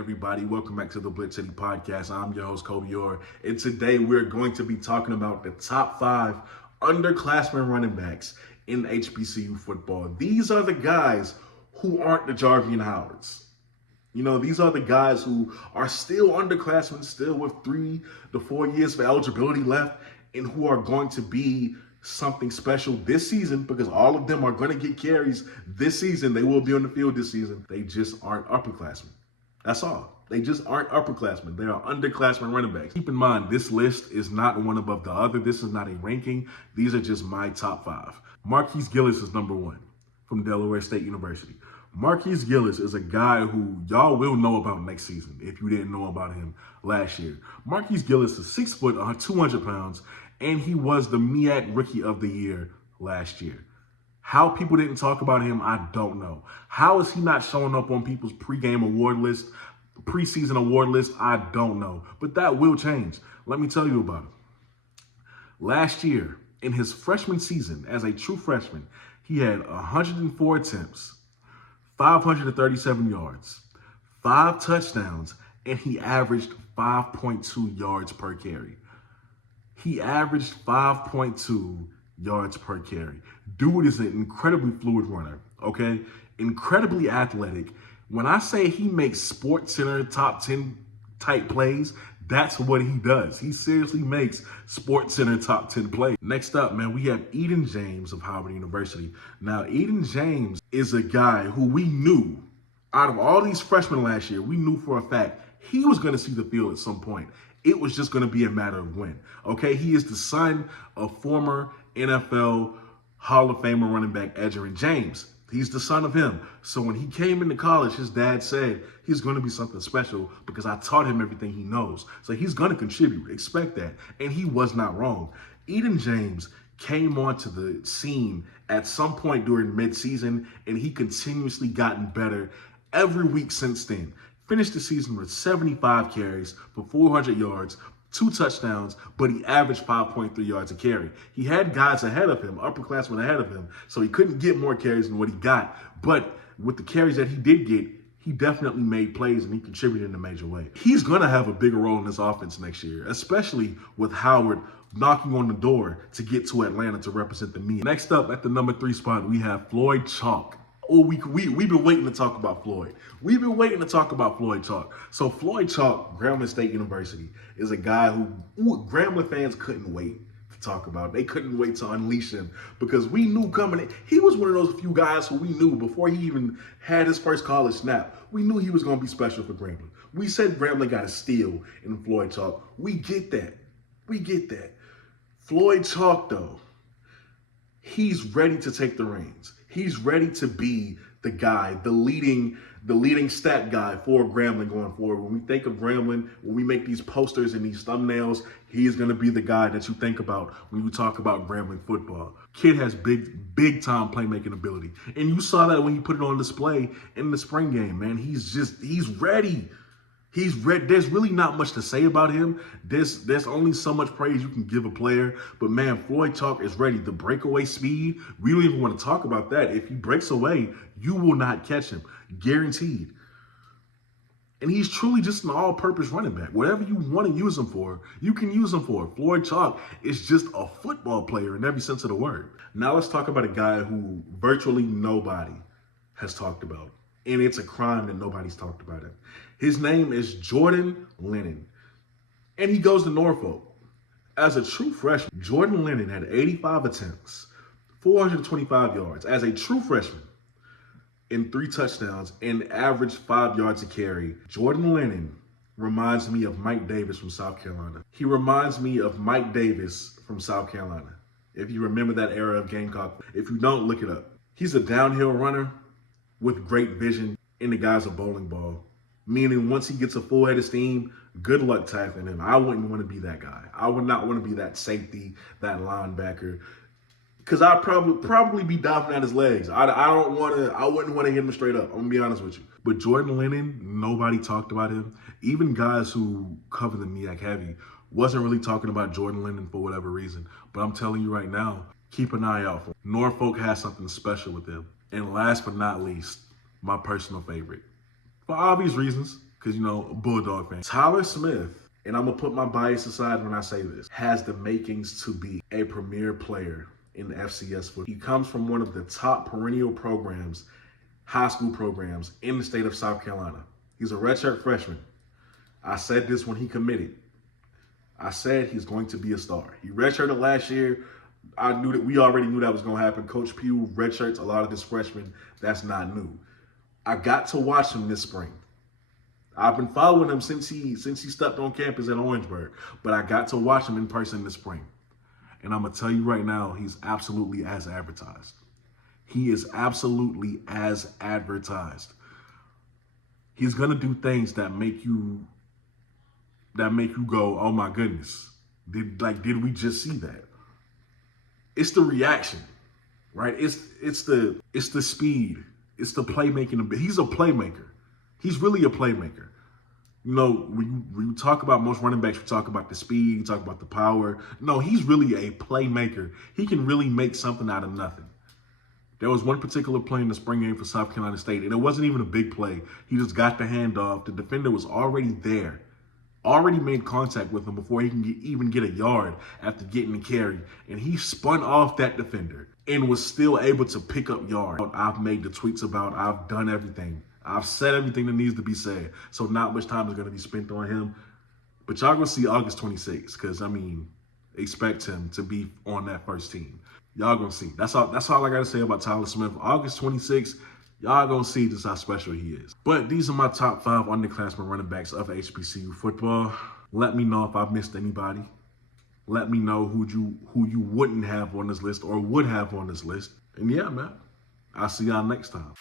everybody? Welcome back to the BlitzCity Podcast. I'm your host, Kobe Orr, and today we're going to be talking about the top 5 underclassmen running backs in HBCU football. These are the guys who aren't the Jarvian Howards. You know, these are the guys who are still underclassmen, still with 3 to 4 years of eligibility left, and who are going to be something special this season because all of them are going to get carries this season. They will be on the field this season. They just aren't upperclassmen. That's all. They just aren't upperclassmen. They are underclassmen running backs. Keep in mind, this list is not one above the other. This is not a ranking. These are just my top 5. Marquis Gillis is number 1 from Delaware State University. Marquis Gillis is a guy who y'all will know about next season if you didn't know about him last year. Marquis Gillis is 6 foot, 200 pounds, and he was the MEAC Rookie of the Year last year. How people didn't talk about him, I don't know. How is he not showing up on people's pregame award list, preseason award list? I don't know. But that will change. Let me tell you about it. Last year, in his freshman season as a true freshman, he had 104 attempts, 537 yards, 5 touchdowns, and he averaged 5.2 yards per carry. He averaged 5.2 yards per carry. Dude is an incredibly fluid runner, okay? Incredibly athletic. When I say he makes Sports Center top 10 type plays, that's what he does. He seriously makes Sports Center top 10 plays. Next up, man, we have Eden James of Howard University. Now, Eden James is a guy who we knew, out of all these freshmen last year, we knew for a fact he was going to see the field at some point. It was just going to be a matter of when, okay? He is the son of former NFL Hall of Famer running back Edgerrin James. He's the son of him. So when he came into college, his dad said he's going to be something special because I taught him everything he knows. So he's going to contribute. Expect that. And he was not wrong. Eden James came onto the scene at some point during midseason, and he continuously gotten better every week since then. Finished the season with 75 carries for 400 yards, 2 touchdowns, but he averaged 5.3 yards a carry. He had guys ahead of him, upperclassmen ahead of him, so he couldn't get more carries than what he got. But with the carries that he did get, he definitely made plays and he contributed in a major way. He's going to have a bigger role in this offense next year, especially with Howard knocking on the door to get to Atlanta to represent the MEAC. Next up at the number 3 spot, we have Floyd Chalk. Oh, we've been waiting to talk about Floyd. We've been waiting to talk about Floyd Chalk. So Floyd Chalk, Grambling State University, is a guy who Grambling fans couldn't wait to talk about. They couldn't wait to unleash him because we knew coming in. He was one of those few guys who we knew before he even had his first college snap. We knew he was going to be special for Grambling. We said Grambling got a steal in Floyd Chalk. We get that. We get that. Floyd Chalk, though, he's ready to take the reins. He's ready to be the guy, the leading stat guy for Grambling going forward. When we think of Grambling, when we make these posters and these thumbnails, he's going to be the guy that you think about when you talk about Grambling football. Kid has big time playmaking ability. And you saw that when he put it on display in the spring game, man. He's ready. He's ready. There's really not much to say about him. There's only so much praise you can give a player. But man, Floyd Chalk is ready. The breakaway speed, we don't even want to talk about that. If he breaks away, you will not catch him. Guaranteed. And he's truly just an all-purpose running back. Whatever you want to use him for, you can use him for. Floyd Chalk is just a football player in every sense of the word. Now let's talk about a guy who virtually nobody has talked about. And it's a crime that nobody's talked about him. His name is Jordan Lennon, and he goes to Norfolk. As a true freshman, Jordan Lennon had 85 attempts, 425 yards. As a true freshman, in 3 touchdowns and averaged 5 yards a carry. Jordan Lennon reminds me of Mike Davis from South Carolina. He reminds me of Mike Davis from South Carolina. If you remember that era of Gamecock, if you don't, look it up. He's a downhill runner with great vision, and the guy's a bowling ball. Meaning once he gets a full head of steam, good luck tackling him. I wouldn't want to be that guy. I would not want to be that safety, that linebacker. Because I'd probably be diving at his legs. I wouldn't want to hit him straight up. I'm going to be honest with you. But Jordan Lennon, nobody talked about him. Even guys who cover the MEAC heavy wasn't really talking about Jordan Lennon for whatever reason. But I'm telling you right now, keep an eye out for him. Norfolk has something special with him. And last but not least, my personal favorite. For obvious reasons, because, a Bulldog fan. Tyler Smith, and I'm going to put my bias aside when I say this, has the makings to be a premier player in the FCS football. He comes from one of the top perennial programs, high school programs in the state of South Carolina. He's a redshirt freshman. I said this when he committed. I said he's going to be a star. He redshirted last year. We already knew that was going to happen. Coach Pugh redshirts a lot of his freshmen. That's not new. I got to watch him this spring. I've been following him since he stepped on campus at Orangeburg, but I got to watch him in person this spring. And I'm going to tell you right now, he's absolutely as advertised. He is absolutely as advertised. He's going to do things that make you go, oh my goodness. Did we just see that? It's the reaction, right? It's the speed. It's the playmaking. He's a playmaker. He's really a playmaker. When you talk about most running backs, you talk about the speed, you talk about the power. No, he's really a playmaker. He can really make something out of nothing. There was one particular play in the spring game for South Carolina State, and it wasn't even a big play. He just got the handoff. The defender was already there, already made contact with him before he can even get a yard after getting the carry. And he spun off that defender and was still able to pick up yards. I've made the tweets about, I've done everything. I've said everything that needs to be said. So not much time is going to be spent on him. But y'all going to see August 26th because, expect him to be on that first team. Y'all going to see. That's all I got to say about Tyler Smith. August 26th, y'all going to see just how special he is. But these are my top 5 underclassmen running backs of HBCU football. Let me know if I've missed anybody. Let me know who you wouldn't have on this list or would have on this list. And yeah, man, I'll see y'all next time.